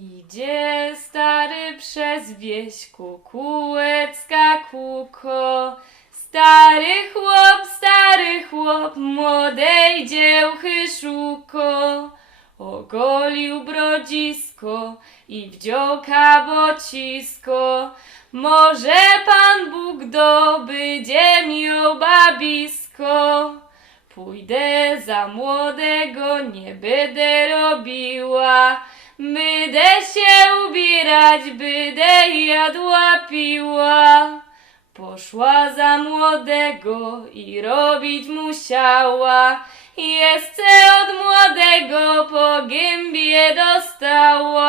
Idzie stary przez wieś kukułecka kuko. Stary chłop, stary chłop, młodej dziełchy szuko. Ogolił brodzisko i wdziął kabocisko. Może Pan Bóg dobydzie mi babisko. Pójdę za młodego, nie będę robiła. Będę się ubierać, będę jadła, piła. Poszła za młodego i robić musiała. Jeszcze od młodego po gębie dostała.